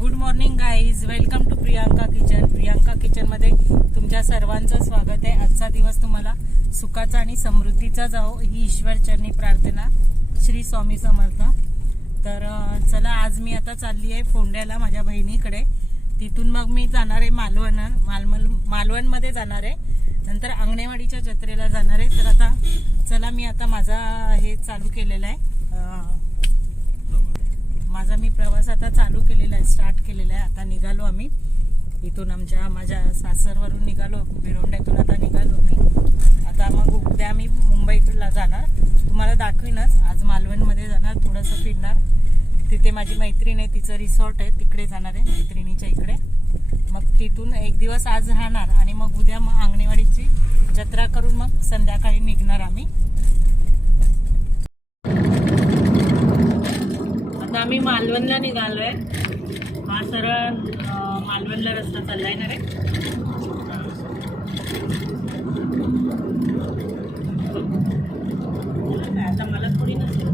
Good morning guys welcome to Priyanka kitchen Priyanka किचनमध्ये तुमच्या सर्वांचं स्वागत आहे. आजचा दिवस तुम्हाला सुखाचा आणि समृद्धीचा जाओ ही ईश्वरचरणी प्रार्थना श्री स्वामी समर्थ. तर चला आज मी आता चालली आहे फोंड्याला माझ्या बहिणीकडे. तिथून मग मी जाणार आहे मालवण मालमल मालवणमध्ये जाणार आहे. नंतर अंगणेवाडीच्या जत्रेला जाणार आहे. तर आता चला मी आता माझा हे चालू केलेला आहे. माझा मी प्रवास आता चालू केलेला आहे स्टार्ट केलेला आहे. आता निघालो आम्ही. इथून आमच्या माझ्या सासरवरून निघालो भिरोंड्यातून आता निघालो मी. आता मग उद्या मी मुंबईला जाणार. तुम्हाला दाखवीनच. आज मालवणमध्ये जाणार थोडंसं फिरणार. तिथे माझी मैत्रीण आहे तिचं रिसॉर्ट आहे. तिकडे जाणार आहे मैत्रिणीच्या इकडे. मग तिथून एक दिवस आज राहणार आणि मग उद्या मग अंगणेवाडीची जत्रा करून मग संध्याकाळी निघणार आम्ही. आता आम्ही मालवणला निघालो आहे हा सरळ मालवणला रस्ता चाललाय ना रे? आता मला थोडी नसेल.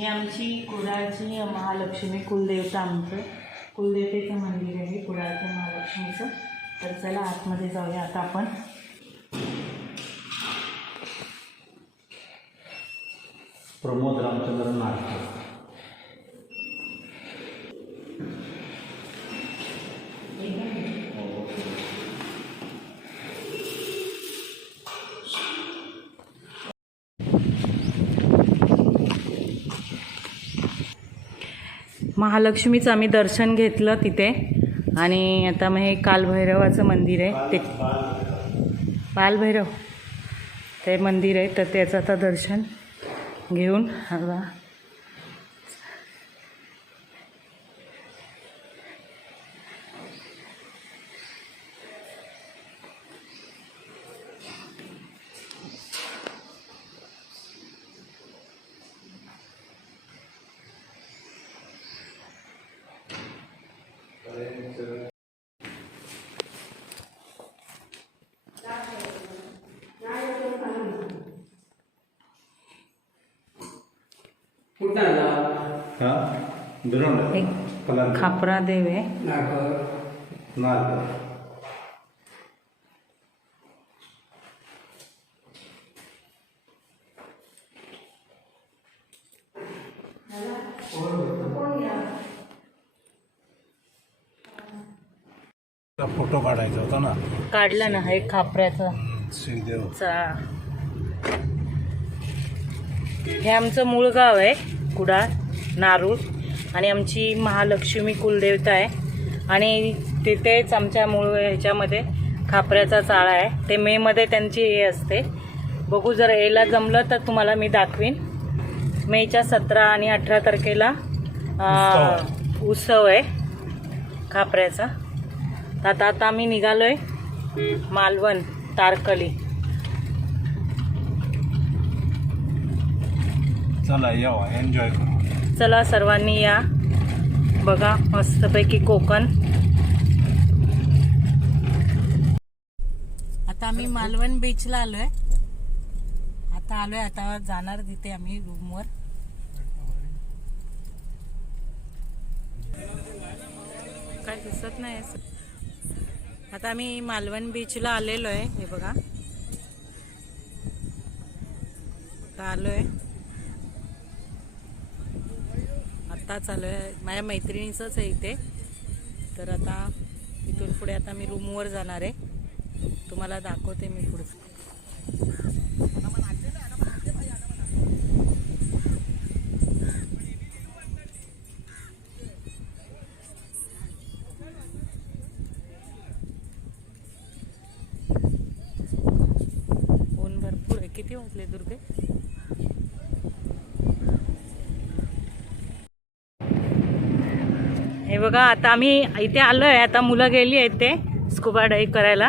ही आमची कुडाळची महालक्ष्मी कुलदेवता आमचं. कुलदेवतेचं मंदिर आहे कुडाळच्या महालक्ष्मीचं तर चला आतमध्ये जाऊया आता आपण. प्रमोद रामचंद्र नाटक महालक्ष्मीचं आम्ही दर्शन घेतलं तिथे. आणि आता मग हे कालभैरवाचं मंदिर आहे. ते बालभैरव. ते मंदिर आहे. तर त्याचं आता दर्शन घेऊन आता हा बिरोंड एक खापरा देव आहे. फोटो काढायचा होता ना. काढला ना हा एक खापऱ्याचा. श्रीदेव चा. हे आमचं मूळ गाव आहे कुडाळ नारूळ आणि आमची महालक्ष्मी कुलदेवता आहे. आणि तिथेच आमच्या मूळ ह्याच्यामध्ये खापऱ्याचा चाळा आहे. ते मेमध्ये त्यांची हे असते. बघू जर यायला जमलं तर तुम्हाला मी दाखवीन. मेच्या सतरा आणि अठरा तारखेला उत्सव आहे. खापऱ्याचा. तर आता आता आम्ही निघालोय मालवण तारकली. चला यावा एन्जॉय करू. चला सर्वांनी या. बघा मस्तपैकी कोकण. आता आम्ही मालवण बीचला आलोय. आता आलोय आता जाणार तिथे आम्ही रूमवर काय दिसत नाही आता आम्ही मालवण बीचला आलेलो आहे हे बघा. आता आलोय. आता चालू आहे. माझ्या मैत्रिणीचंच आहे इथे. तर आता इथून पुढे आता मी रूमवर जाणार आहे. तुम्हाला दाखवते मी पुढचं. भरपूर आहे. किती वाजले दुर्गे? बघा आता आम्ही इथे आलो आहे आता मुलं गेली आहेत ते स्कुबा डाईव्ह करायला.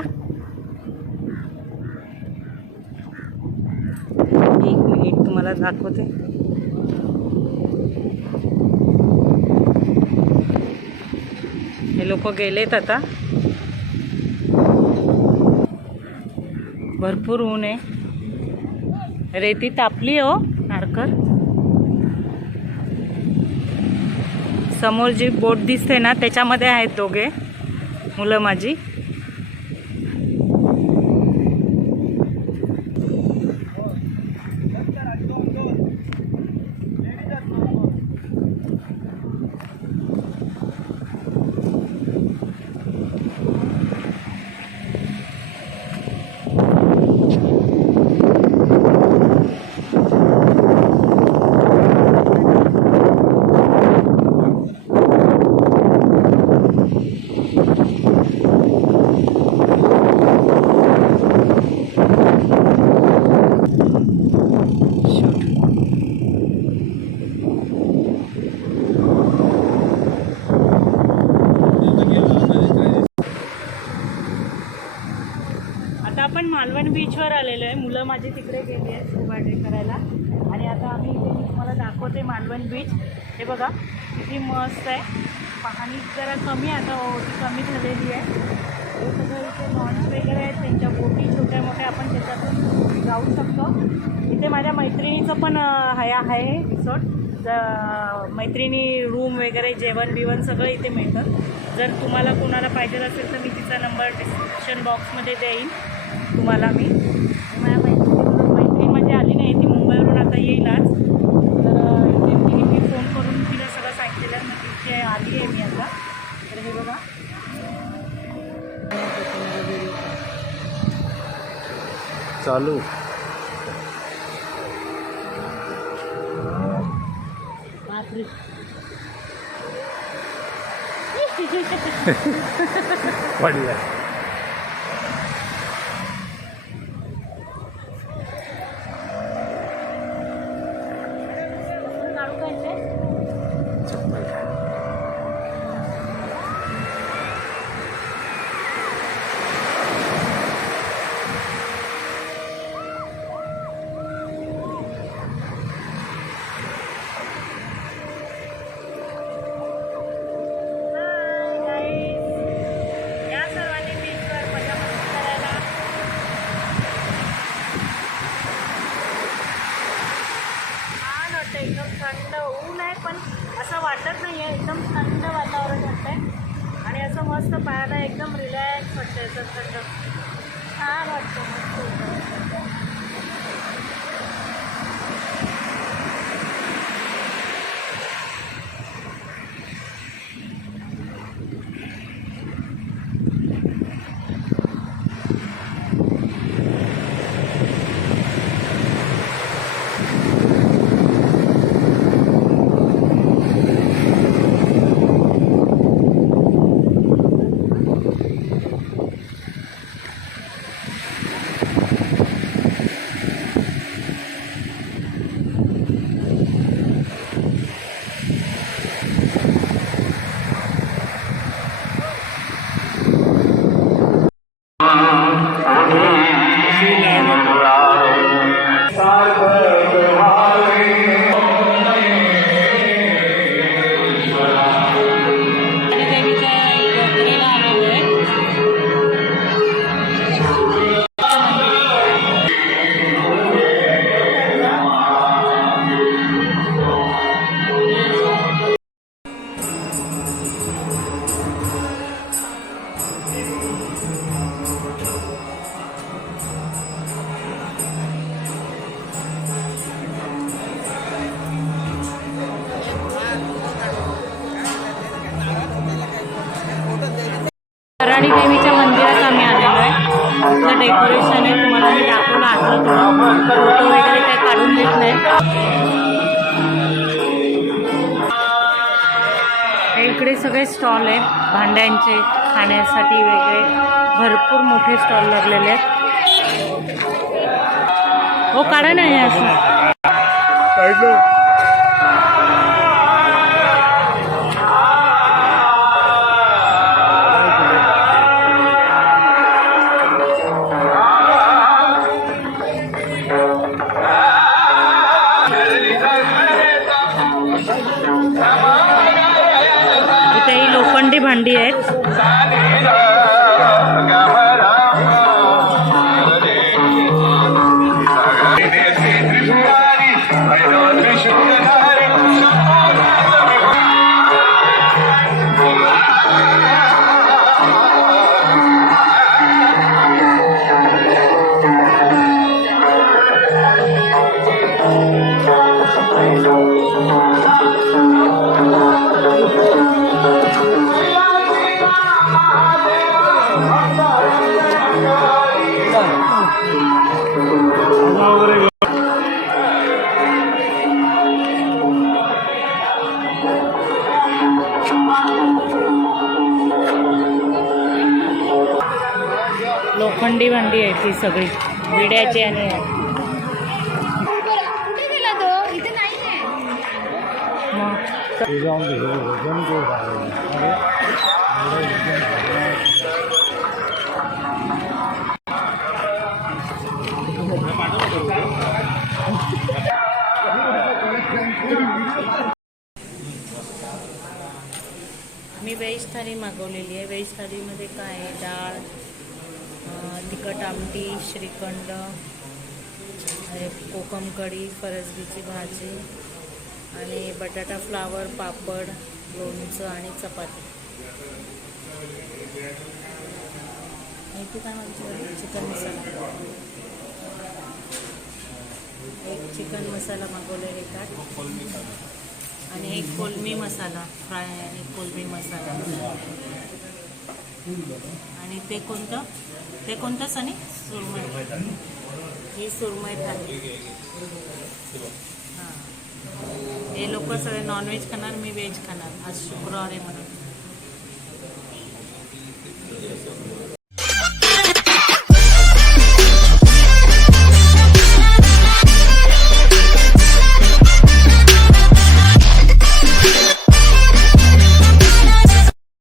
एक मिनिट तुम्हाला दाखवते. हे लोक गेलेत आता. भरपूर ऊन आहे. रेती तापली हो नारकर. समोर जी बोट दिसते ना त्याच्यामध्ये आहेत दोघे. मुलं माझी. मालवण बीचवर आलेलो आहे. मुलं माझी तिकडे गेली आहेत स्कूबा डे करायला. आणि आता आम्ही इथे मी तुम्हाला दाखवते मालवण बीच हे बघा किती मस्त आहे. पाणी जरा कमी आता होती कमी झालेली आहे. हे सगळं इथे लॉन्च वगैरे आहेत. त्यांच्या बोटी छोट्या मोठ्या आपण त्याच्यातून जाऊ शकतो. इथे माझ्या मैत्रिणीचं पण हया आहे हे रिसॉर्ट ज- मैत्रिणी रूम वगैरे जेवण बिवण सगळं इथे मिळतं. जर तुम्हाला कोणाला पाहिजे असेल तर मी तिचा नंबर डिस्क्रिप्शन बॉक्समध्ये देईन. तुम्हाला मी. माझ्या मैत्रिणी आली नाही ती मुंबईवरून आता तर तिने मी फोन करून तिला सगळं सांगितलेलं मग तिथे आली आहे मी आता. तर हे बघा. चालू. बढ़िया बनवले. भांड्यांचे खाण्यासाठी वेगळे भरपूर मोठे स्टॉल लागलेले आहेत. हो काढा नाही असं. भांडी आहेत. लोखंडी भांडी आहे ती सगळी विड्याची आणि मी व्हेज थाळी मागवलेली आहे. व्हेज थाळीमध्ये काय आहे? डाळ तिखट आमटी श्रीखंड हे कोकम कढी फरसबीची भाजी आणि बटाटा फ्लावर पापड लोणचं आणि चपाती. माहिती काय मागची चिकन मसाला. एक चिकन मसाला मागवलेला एका आणि एक कोलमी मसाला फ्राय आणि कोलमी मसाला. आणि ते कोणतं? ते कोणतं सनी? सुरमई. ही सुरमई थाली. हां. हे लोक सगळे नॉनव्हेज खाणार मी व्हेज खाणार. आज शुक्रवार आहे म्हणून.